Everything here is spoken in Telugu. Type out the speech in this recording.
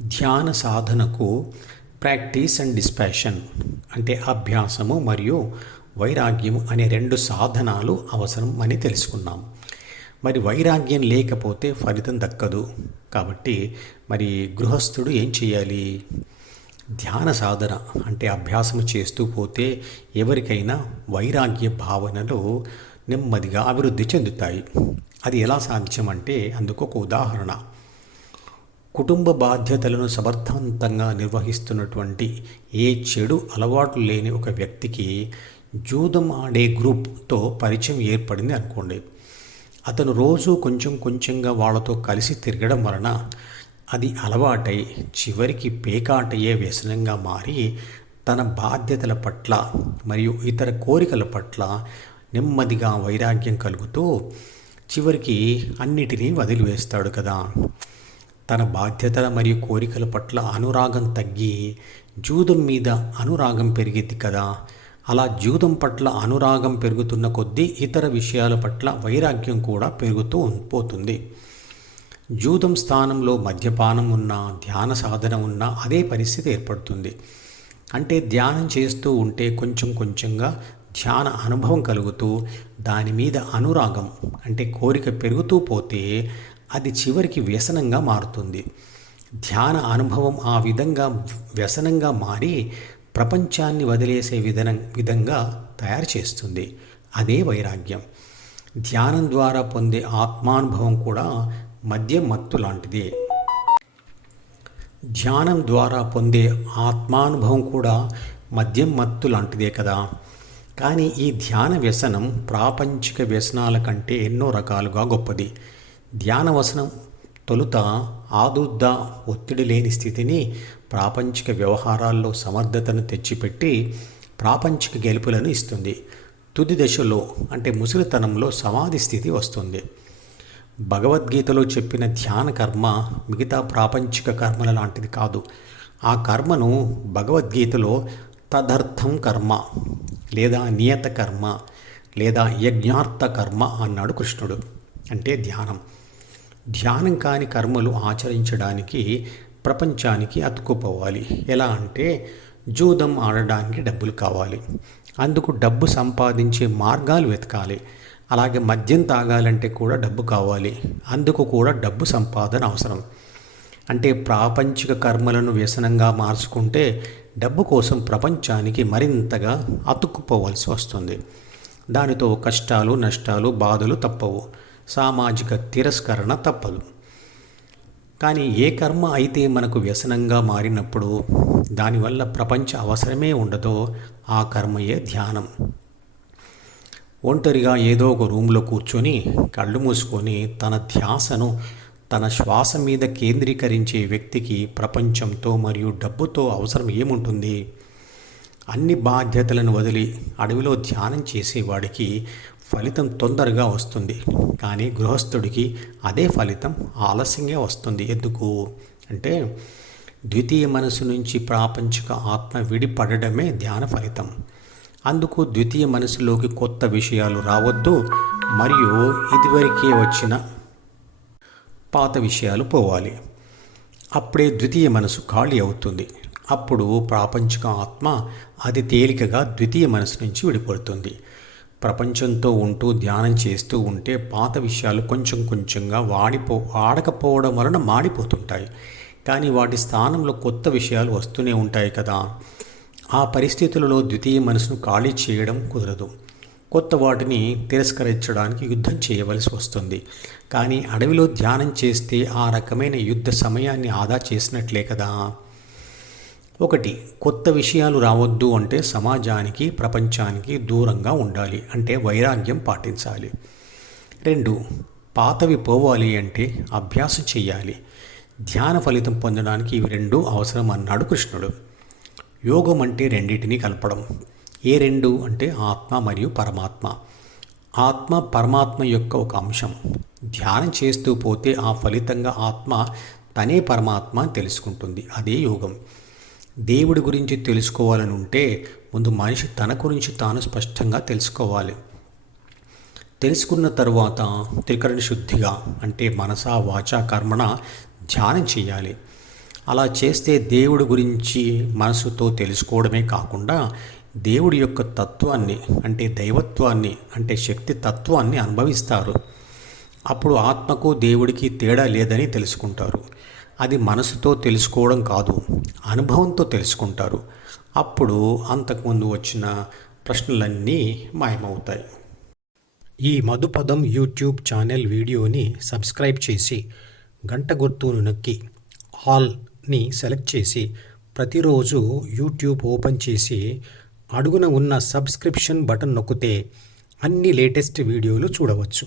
ధ్యాన సాధనకు ప్రాక్టీస్ అండ్ డిస్పాషన్ అంటే అభ్యాసము మరియు వైరాగ్యము అనే రెండు సాధనాలు అవసరం అని తెలుసుకున్నాం. మరి వైరాగ్యం లేకపోతే ఫలితం దక్కదు. కాబట్టి మరి గృహస్థుడు ఏం చేయాలి? ధ్యాన సాధన అంటే అభ్యాసం చేస్తూ పోతే ఎవరికైనా వైరాగ్య భావనలు నెమ్మదిగా అభివృద్ధి చెందుతాయి. అది ఎలా సాధ్యమంటే అందుకు ఒక ఉదాహరణ. కుటుంబ బాధ్యతలను సమర్థవంతంగా నిర్వహిస్తున్నటువంటి ఏ చెడు అలవాట్లు లేని ఒక వ్యక్తికి జూదం ఆడే గ్రూప్తో పరిచయం ఏర్పడింది అనుకోండి. అతను రోజు కొంచెం కొంచెంగా వాళ్ళతో కలిసి తిరగడం వలన అది అలవాటై చివరికి పేకాటయ్యే వ్యసనంగా మారి తన బాధ్యతల పట్ల మరియు ఇతర కోరికల పట్ల నెమ్మదిగా వైరాగ్యం కలుగుతూ చివరికి అన్నిటినీ వదిలివేస్తాడు కదా. తన బాధ్యతల మరియు కోరికల పట్ల అనురాగం తగ్గి జూదం మీద అనురాగం పెరిగింది కదా. అలా జూదం పట్ల అనురాగం పెరుగుతున్న కొద్దీ ఇతర విషయాల పట్ల వైరాగ్యం కూడా పెరుగుతూ పోతుంది. జూదం స్థానంలో మద్యపానం ఉన్న ధ్యాన సాధన ఉన్న అదే పరిస్థితి ఏర్పడుతుంది. అంటే ధ్యానం చేస్తూ ఉంటే కొంచెం కొంచెంగా ధ్యాన అనుభవం కలుగుతూ దాని మీద అనురాగం అంటే కోరిక పెరుగుతూ పోతే అది చివరికి వ్యసనంగా మారుతుంది. ధ్యాన అనుభవం ఆ విధంగా వ్యసనంగా మారి ప్రపంచాన్ని వదిలేసే విధన విధంగా తయారు చేస్తుంది. అదే వైరాగ్యం. ధ్యానం ద్వారా పొందే ఆత్మానుభవం కూడా మద్యం మత్తు లాంటిదే. ధ్యానం ద్వారా పొందే ఆత్మానుభవం కూడా మద్యం మత్తు లాంటిదే కదా. కానీ ఈ ధ్యాన వ్యసనం ప్రాపంచిక వ్యసనాల కంటే ఎన్నో రకాలుగా గొప్పది. ధ్యానవసనం తొలుత ఆదుర్ద ఒత్తిడి లేని స్థితిని ప్రాపంచిక వ్యవహారాల్లో సమర్థతను తెచ్చిపెట్టి ప్రాపంచిక గెలుపులను ఇస్తుంది. తుది దశలో అంటే ముసలితనంలో సమాధి స్థితి వస్తుంది. భగవద్గీతలో చెప్పిన ధ్యాన కర్మ మిగతా ప్రాపంచిక కర్మల లాంటిది కాదు. ఆ కర్మను భగవద్గీతలో తదర్థం కర్మ లేదా నియత కర్మ లేదా యజ్ఞార్థ కర్మ అన్నాడు కృష్ణుడు. అంటే ధ్యానం. ధ్యానం కాని కర్మలు ఆచరించడానికి ప్రపంచానికి అతుక్కుపోవాలి. ఎలా అంటే జూదం ఆడడానికి డబ్బులు కావాలి. అందుకు డబ్బు సంపాదించే మార్గాలు వెతకాలి. అలాగే మద్యం తాగాలంటే కూడా డబ్బు కావాలి. అందుకు కూడా డబ్బు సంపాదన అవసరం. అంటే ప్రాపంచిక కర్మలను వ్యసనంగా మార్చుకుంటే డబ్బు కోసం ప్రపంచానికి మరింతగా అతుక్కుపోవాల్సి వస్తుంది. దానితో కష్టాలు నష్టాలు బాధలు తప్పవు. సామాజిక తిరస్కరణ తప్పదు. కానీ ఏ కర్మ అయితే మనకు వ్యసనంగా మారినప్పుడు దానివల్ల ప్రపంచ అవసరమే ఉండదో ఆ కర్మయే ధ్యానం. ఒంటరిగా ఏదో ఒక రూమ్లో కూర్చొని కళ్ళు మూసుకొని తన ధ్యాసను తన శ్వాస మీద కేంద్రీకరించే వ్యక్తికి ప్రపంచంతో మరియు డబ్బుతో అవసరం ఏముంటుంది? అన్ని బాధ్యతలను వదిలి అడవిలో ధ్యానం చేసేవాడికి ఫలితం తొందరగా వస్తుంది. కానీ గృహస్థుడికి అదే ఫలితం ఆలస్యంగా వస్తుంది. ఎందుకు? అంటే ద్వితీయ మనసు నుంచి ప్రాపంచిక ఆత్మ విడిపడడమే ధ్యాన ఫలితం. అందుకు ద్వితీయ మనసులోకి కొత్త విషయాలు రావద్దు. మరియు ఇదివరకే వచ్చిన పాత విషయాలు పోవాలి. అప్పుడే ద్వితీయ మనసు ఖాళీ అవుతుంది. అప్పుడు ప్రాపంచిక ఆత్మ అతి తేలికగా ద్వితీయ మనసు నుంచి విడిపడుతుంది ప్రపంచంతో ఉంటూ ధ్యానం చేస్తూ ఉంటే పాత విషయాలు కొంచెం కొంచెంగా వాడిపో ఆడకపోవడం వలన మాడిపోతుంటాయి. కానీ వాటి స్థానంలో కొత్త విషయాలు వస్తూనే ఉంటాయి కదా. ఆ పరిస్థితులలో ద్వితీయ మనసును ఖాళీ చేయడం కుదరదు. కొత్త వాటిని తిరస్కరించడానికి యుద్ధం చేయవలసి వస్తుంది. కానీ అడవిలో ధ్యానం చేస్తే ఆ రకమైన యుద్ధ సమయాన్ని ఆదా చేసినట్లే కదా. ఒకటి కొత్త విషయాలు రావద్దు అంటే సమాజానికి ప్రపంచానికి దూరంగా ఉండాలి అంటే వైరాగ్యం పాటించాలి. రెండు పాతవి పోవాలి అంటే అభ్యాసం చేయాలి. ధ్యాన ఫలితం పొందడానికి ఇవి రెండు అవసరం అన్నాడు కృష్ణుడు. యోగం అంటే రెండింటినీ కలపడం. ఏ రెండు అంటే ఆత్మ మరియు పరమాత్మ. ఆత్మ పరమాత్మ యొక్క ఒక అంశం. ధ్యానం చేస్తూ పోతే ఆ ఫలితంగా ఆత్మ తనే పరమాత్మ అని తెలుసుకుంటుంది. అదే యోగం. దేవుడి గురించి తెలుసుకోవాలని ఉంటే ముందు మనిషి తన గురించి తాను స్పష్టంగా తెలుసుకోవాలి. తెలుసుకున్న తరువాత త్రికరణ శుద్ధిగా అంటే మనస వాచ కర్మణ ధ్యానం చేయాలి. అలా చేస్తే దేవుడి గురించి మనసుతో తెలుసుకోవడమే కాకుండా దేవుడి యొక్క తత్వాన్ని అంటే దైవత్వాన్ని అంటే శక్తి తత్వాన్ని అనుభవిస్తారు. అప్పుడు ఆత్మకు దేవుడికి తేడా లేదని తెలుసుకుంటారు. అది మనసుతో తెలుసుకోవడం కాదు అనుభవంతో తెలుసుకుంటారు. అప్పుడు అంతకుముందు వచ్చిన ప్రశ్నలన్నీ మాయమవుతాయి. ఈ మధుపదం యూట్యూబ్ ఛానల్ వీడియోని సబ్స్క్రైబ్ చేసి గంట గుర్తును నొక్కి ఆల్ని సెలెక్ట్ చేసి ప్రతిరోజు యూట్యూబ్ ఓపెన్ చేసి అడుగున ఉన్న సబ్స్క్రిప్షన్ బటన్ నొక్కితే అన్ని లేటెస్ట్ వీడియోలు చూడవచ్చు.